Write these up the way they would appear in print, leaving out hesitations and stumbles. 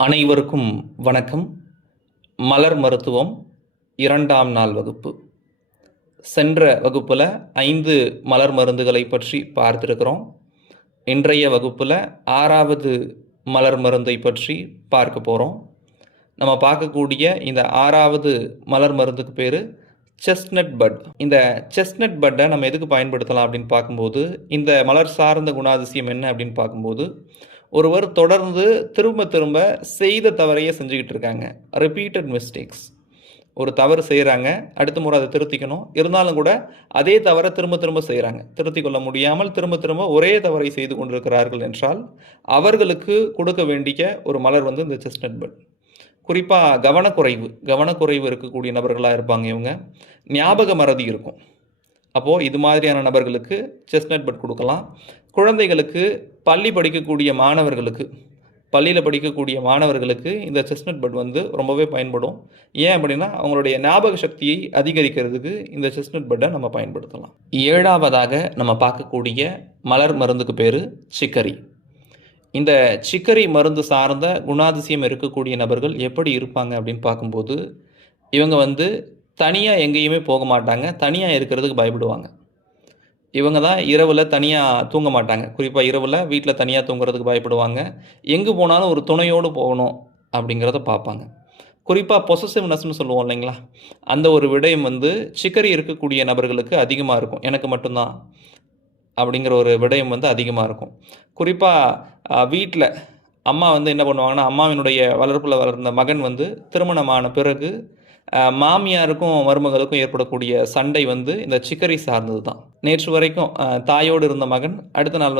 அனைவருக்கும் வணக்கம். மலர் மருத்துவம் 2ஆம் நாள் வகுப்பு. சென்ற வகுப்பில் 5 மலர் மருந்துகளை பற்றி பார்த்துருக்கிறோம். இன்றைய வகுப்பில் 6வது மலர் மருந்தை பற்றி பார்க்க போகிறோம். நம்ம பார்க்கக்கூடிய இந்த 6வது மலர் மருந்துக்கு பேர் செஸ்ட்நட் பட். இந்த செஸ்ட்நட் பட்டை நம்ம எதுக்கு பயன்படுத்தலாம் அப்படின்னு பார்க்கும்போது, இந்த மலர் சார்ந்த குணாதிசயம் என்ன அப்படின்னு பார்க்கும்போது, ஒருவர் தொடர்ந்து திரும்ப செய்த தவறையே செஞ்சுக்கிட்டு இருக்காங்க. Repeated mistakes. ஒரு தவறு செய்கிறாங்க, அடுத்த முறை அதை திருத்திக்கணும். இருந்தாலும் கூட அதே தவறை திரும்ப செய்கிறாங்க. திருத்திக் கொள்ள முடியாமல் திரும்ப ஒரே தவறை செய்து கொண்டிருக்கிறார்கள் என்றால், அவர்களுக்கு கொடுக்க வேண்டிய ஒரு மலர் இந்த செஸ்ட்நட் பட். குறிப்பாக கவனக்குறைவு இருக்கக்கூடிய நபர்களாக இருப்பாங்க இவங்க. ஞாபக மறதி இருக்கும். அப்போது இது மாதிரியான நபர்களுக்கு செஸ்ட்நட் பட் கொடுக்கலாம். குழந்தைகளுக்கு பள்ளியில் படிக்கக்கூடிய மாணவர்களுக்கு இந்த செஸ்ட்நட் பட் ரொம்பவே பயன்படும். ஏன் அப்படின்னா, அவங்களுடைய ஞாபக சக்தியை அதிகரிக்கிறதுக்கு இந்த செஸ்ட்நட் பட்டை நம்ம பயன்படுத்தலாம். 7வதாக நம்ம பார்க்கக்கூடிய மலர் மருந்துக்கு பேர் சிக்கரி. இந்த சிக்கரி மருந்து சார்ந்த குணாதிசயம் இருக்கக்கூடிய நபர்கள் எப்படி இருப்பாங்க அப்படின்னு பார்க்கும்போது, இவங்க தனியாக எங்கேயுமே போக மாட்டாங்க. தனியாக இருக்கிறதுக்கு பயப்படுவாங்க. இவங்க தான் இரவில் தனியாக தூங்க மாட்டாங்க. குறிப்பாக இரவில் வீட்டில் தனியாக தூங்குறதுக்கு பயப்படுவாங்க. எங்கே போனாலும் ஒரு துணையோடு போகணும் அப்படிங்கிறத பார்ப்பாங்க. குறிப்பாக பொசசிவ்னஸ்ன்னு சொல்லுவோம் இல்லைங்களா, அந்த ஒரு விடயம் சிக்கரி இருக்கக்கூடிய நபர்களுக்கு அதிகமாக இருக்கும். எனக்கு மட்டும்தான் அப்படிங்கிற ஒரு விடயம் அதிகமாக இருக்கும். குறிப்பாக வீட்டில் அம்மா என்ன பண்ணுவாங்கன்னா, அம்மாவினுடைய வளர்ப்பில் வளர்ந்த மகன் திருமணமான பிறகு மாமியாருக்கும் மருமகளுக்கும் ஏற்படக்கூடிய சண்டை இந்த சிக்கரி சார்ந்தது தான். நேற்று வரைக்கும் தாயோடு இருந்த மகன் அடுத்த நாள்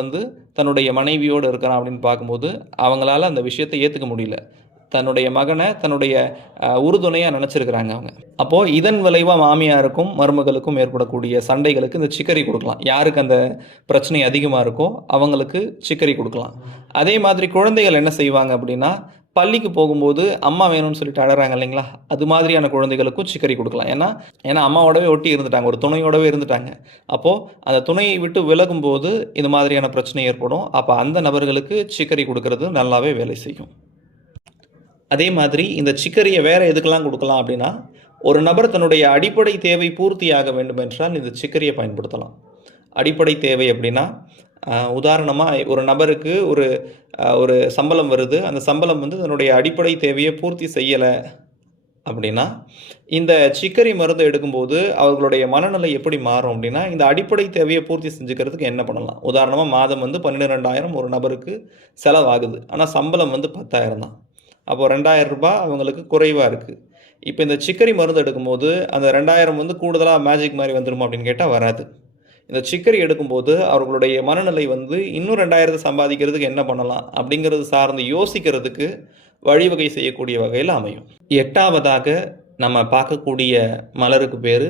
தன்னுடைய மனைவியோடு இருக்கிறான் அப்படின்னு பார்க்கும்போது, அவங்களால அந்த விஷயத்தை ஏற்றுக்க முடியல. தன்னுடைய மகனை தன்னுடைய உறுதுணையாக நினச்சிருக்கிறாங்க அவங்க. அப்போது இதன் விளைவாக மாமியாருக்கும் மருமகளுக்கும் ஏற்படக்கூடிய சண்டைகளுக்கு இந்த சிக்கரி கொடுக்கலாம். யாருக்கு அந்த பிரச்சனை அதிகமாக இருக்கோ அவங்களுக்கு சிக்கரி கொடுக்கலாம். அதே மாதிரி குழந்தைகள் என்ன செய்வாங்க அப்படின்னா, பள்ளிக்கு போகும்போது அம்மா வேணும்னு சொல்லிட்டு அழறாங்க இல்லைங்களா, அது மாதிரியான குழந்தைகளுக்கும் சிக்கரி கொடுக்கலாம். ஏன்னா அம்மாவோடவே ஒட்டி இருந்துட்டாங்க, ஒரு துணையோடவே இருந்துட்டாங்க. அப்போது அந்த துணையை விட்டு விலகும்போது இது மாதிரியான பிரச்சனை ஏற்படும். அப்போ அந்த நபர்களுக்கு சிக்கரி கொடுக்கறது நல்லாவே வேலை செய்யும். அதே மாதிரி இந்த சிக்கரியை வேறு எதுக்கெல்லாம் கொடுக்கலாம் அப்படின்னா, ஒரு நபர் தன்னுடைய அடிப்படை தேவை பூர்த்தியாக வேண்டும் என்றால் இந்த சிக்கரியை பயன்படுத்தலாம். அடிப்படை தேவை அப்படின்னா, உதாரணமாக ஒரு நபருக்கு ஒரு சம்பளம் வருது. அந்த சம்பளம் தன்னுடைய அடிப்படை தேவையை பூர்த்தி செய்யலை அப்படின்னா, இந்த சிக்கரி மருந்து எடுக்கும்போது அவர்களுடைய மனநிலை எப்படி மாறும் அப்படின்னா, இந்த அடிப்படை தேவையை பூர்த்தி செஞ்சுக்கிறதுக்கு என்ன பண்ணலாம். உதாரணமாக மாதம் 12,000 ஒரு நபருக்கு செலவாகுது. ஆனால் சம்பளம் 10,000 தான். அப்போது 2,000 ரூபாய் அவங்களுக்கு குறைவாக இருக்குது. இப்போ இந்த சிக்கரி மருந்து எடுக்கும்போது அந்த 2,000 கூடுதலாக மேஜிக் மாதிரி வந்துடுமா அப்படின்னு கேட்டால் வராது. இந்த சிக்கரி எடுக்கும்போது அவர்களுடைய மனநிலை இன்னும் 2,000 சம்பாதிக்கிறதுக்கு என்ன பண்ணலாம் அப்படிங்கிறது சார்ந்து யோசிக்கிறதுக்கு வழிவகை செய்யக்கூடிய வகையில் அமையும். 8வதாக நம்ம பார்க்கக்கூடிய மலருக்கு பேர்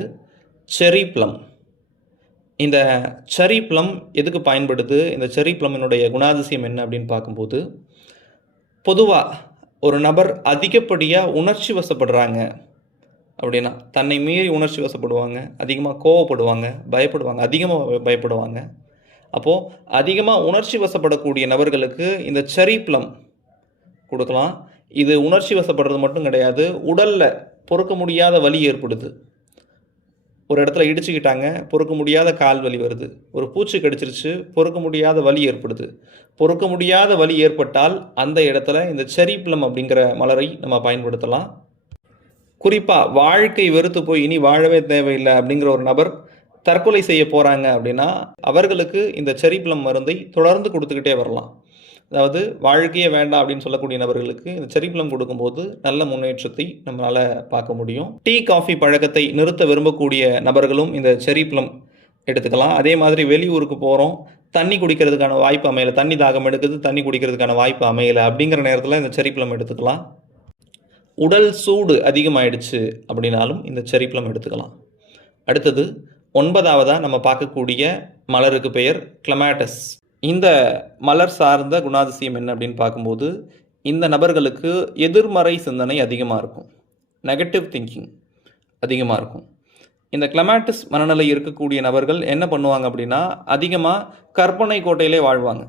செர்ரி ப்ளம். இந்த செர்ரி ப்ளம் எதுக்கு பயன்படுது, இந்த செர்ரி ப்ளம்மினுடைய குணாதிசயம் என்ன அப்படின்னு பார்க்கும்போது, பொதுவாக ஒரு நபர் அதிகப்படியாக உணர்ச்சி வசப்படுறாங்க அப்படின்னா, தன்னை மீறி உணர்ச்சி வசப்படுவாங்க, அதிகமாக கோவப்படுவாங்க, அதிகமாக பயப்படுவாங்க. அப்போது அதிகமாக உணர்ச்சி வசப்படக்கூடிய நபர்களுக்கு இந்த செர்ரி ப்ளம் கொடுக்கலாம். இது உணர்ச்சி வசப்படுறது மட்டும் கிடையாது, உடலில் பொறுக்க முடியாத வலி ஏற்படுது. ஒரு இடத்துல இடிச்சுக்கிட்டாங்க, பொறுக்க முடியாத கால் வலி வருது. ஒரு பூச்சி கடிச்சிருச்சு, பொறுக்க முடியாத வலி ஏற்படுது. பொறுக்க முடியாத வலி ஏற்பட்டால் அந்த இடத்துல இந்த செர்ரி ப்ளம் அப்படிங்கிற மலரை நம்ம பயன்படுத்தலாம். குறிப்பாக வாழ்க்கை வெறுத்து போய் இனி வாழவே தேவையில்லை அப்படிங்கிற ஒரு நபர் தற்கொலை செய்ய போகிறாங்க அப்படின்னா, அவர்களுக்கு இந்த செர்ரி ப்ளம் மருந்தை தொடர்ந்து கொடுத்துக்கிட்டே வரலாம். அதாவது வாழ்க்கையே வேண்டாம் அப்படின்னு சொல்லக்கூடிய நபர்களுக்கு இந்த செர்ரி ப்ளம் கொடுக்கும்போது நல்ல முன்னேற்றத்தை நம்மளால் பார்க்க முடியும். டீ காஃபி பழக்கத்தை நிறுத்த விரும்பக்கூடிய நபர்களும் இந்த செர்ரி ப்ளம் எடுத்துக்கலாம். அதே மாதிரி வெளியூருக்கு போகிறோம், தண்ணி குடிக்கிறதுக்கான வாய்ப்பு அமையலை, தண்ணி தாகம் எடுக்குது, தண்ணி குடிக்கிறதுக்கான வாய்ப்பு அமையலை அப்படிங்கிற நேரத்தில் இந்த செர்ரி ப்ளம் எடுத்துக்கலாம். உடல் சூடு அதிகமாகிடுச்சு அப்படின்னாலும் இந்த செர்ரி ப்ளம் எடுத்துக்கலாம். அடுத்தது 9வதாக நம்ம பார்க்கக்கூடிய மலருக்கு பெயர் கிளமாட்டஸ். இந்த மலர் சார்ந்த குணாதிசயம் என்ன அப்படின்னு பார்க்கும்போது, இந்த நபர்களுக்கு எதிர்மறை சிந்தனை அதிகமாக இருக்கும், நெகட்டிவ் திங்கிங் அதிகமாக இருக்கும். இந்த கிளமாட்டஸ் மனநிலை இருக்கக்கூடிய நபர்கள் என்ன பண்ணுவாங்க அப்படின்னா, அதிகமாக கற்பனை கோட்டையிலே வாழ்வாங்க.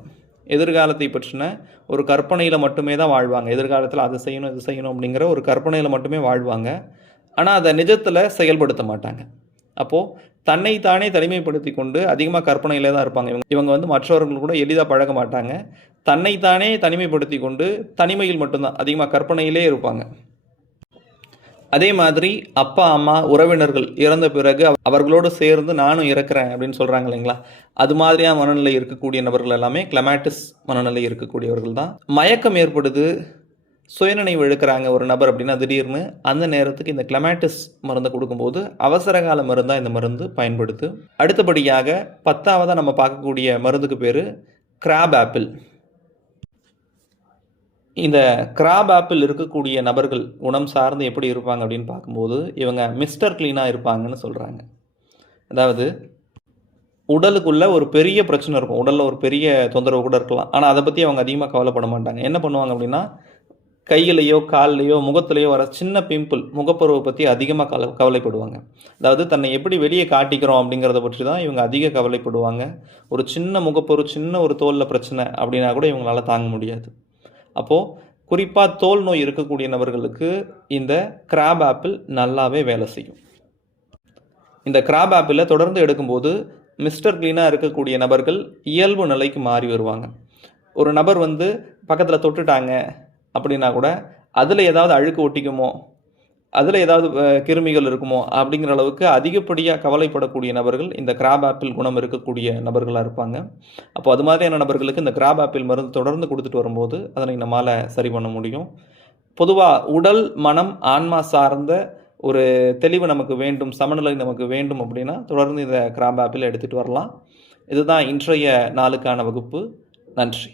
எதிர்காலத்தை பற்றின ஒரு கற்பனையில் மட்டுமே தான் வாழ்வாங்க. எதிர்காலத்தில் அது செய்யணும் இது செய்யணும் அப்படிங்கிற ஒரு கற்பனையில் மட்டுமே வாழ்வாங்க. ஆனால் அதை நிஜத்தில் செயல்படுத்த மாட்டாங்க. அப்போது தன்னைத்தானே தனிமைப்படுத்தி கொண்டு அதிகமாக கற்பனையிலே தான் இருப்பாங்க. இவங்க வந்து மற்றவர்கள் கூட எளிதாக பழக மாட்டாங்க. தன்னைத்தானே தனிமைப்படுத்தி கொண்டு தனிமையில் மட்டும்தான் அதிகமாக கற்பனையிலே இருப்பாங்க. அதே மாதிரி அப்பா அம்மா உறவினர்கள் இறந்த பிறகு அவர்களோடு சேர்ந்து நானும் இறக்குறேன் அப்படின்னு சொல்கிறாங்க இல்லைங்களா, அது மாதிரியான மனநிலை இருக்கக்கூடிய நபர்கள் எல்லாமே கிளமேட்டிஸ் மனநிலை இருக்கக்கூடியவர்கள் தான். மயக்கம் ஏற்படுது, சுயநினைவு இழக்கிறாங்க ஒரு நபர் அப்படின்னா திடீர்னு, அந்த நேரத்துக்கு இந்த கிளமேட்டிஸ் மருந்தை கொடுக்கும்போது அவசரகால மருந்தாக இந்த மருந்து பயன்படுது. அடுத்தபடியாக 10ஆவதாக நம்ம பார்க்கக்கூடிய மருந்துக்கு பேர் கிராப் ஆப்பிள். இந்த கிராப் ஆப்பிள் இருக்கக்கூடிய நபர்கள் குணம் சார்ந்து எப்படி இருப்பாங்க அப்படின்னு பார்க்கும்போது இவங்க மிஸ்டர் க்ளீனாக இருப்பாங்கன்னு சொல்கிறாங்க. அதாவது உடலுக்குள்ள ஒரு பெரிய பிரச்சனை இருக்கும், உடலில் ஒரு பெரிய தொந்தரவு கூட இருக்கலாம், ஆனால் அதை பற்றி அவங்க அதிகமாக கவலைப்பட மாட்டாங்க. என்ன பண்ணுவாங்க அப்படின்னா கையிலையோ கால்லையோ முகத்துலையோ வர சின்ன பிம்பிள் முகப்பருவை பற்றி அதிகமாக கவலைப்படுவாங்க. அதாவது தன்னை எப்படி வெளியே காட்டிக்கிறோம் அப்படிங்கிறத பற்றி தான் இவங்க அதிக கவலைப்படுவாங்க. ஒரு சின்ன முகப்பரு, சின்ன ஒரு தோலில் பிரச்சனை அப்படின்னா கூட இவங்களால தாங்க முடியாது. அப்போது குறிப்பாக தோல் நோய் இருக்கக்கூடிய நபர்களுக்கு இந்த கிராப் ஆப்பிள் நல்லாவே வேலை செய்யும். இந்த கிராப் ஆப்பிளை தொடர்ந்து எடுக்கும்போது மிஸ்டர் க்ளீனாக இருக்கக்கூடிய நபர்கள் இயல்பு நிலைக்கு மாறி வருவாங்க. ஒரு நபர் வந்து பக்கத்தில் தொட்டுட்டாங்க அப்படின்னா கூட அதில் ஏதாவது அழுக்கு ஒட்டிக்குமோ, அதில் ஏதாவது கிருமிகள் இருக்குமோ அப்படிங்கிற அளவுக்கு அதிகப்படியாக கவலைப்படக்கூடிய நபர்கள் இந்த கிராப் ஆப்பிள் குணம் இருக்கக்கூடிய நபர்களாக இருப்பாங்க. அப்போ அது மாதிரியான நபர்களுக்கு இந்த கிராப் ஆப்பிள் மருந்து தொடர்ந்து கொடுத்துட்டு வரும்போது அதனை நம்மால் சரி பண்ண முடியும். பொதுவாக உடல் மனம் ஆன்மா சார்ந்த ஒரு தெளிவு நமக்கு வேண்டும், சமநிலை நமக்கு வேண்டும் அப்படின்னா தொடர்ந்து இந்த கிராப் ஆப்பிள் எடுத்துகிட்டு வரலாம். இதுதான் இன்றைய நாளுக்கான வகுப்பு. நன்றி.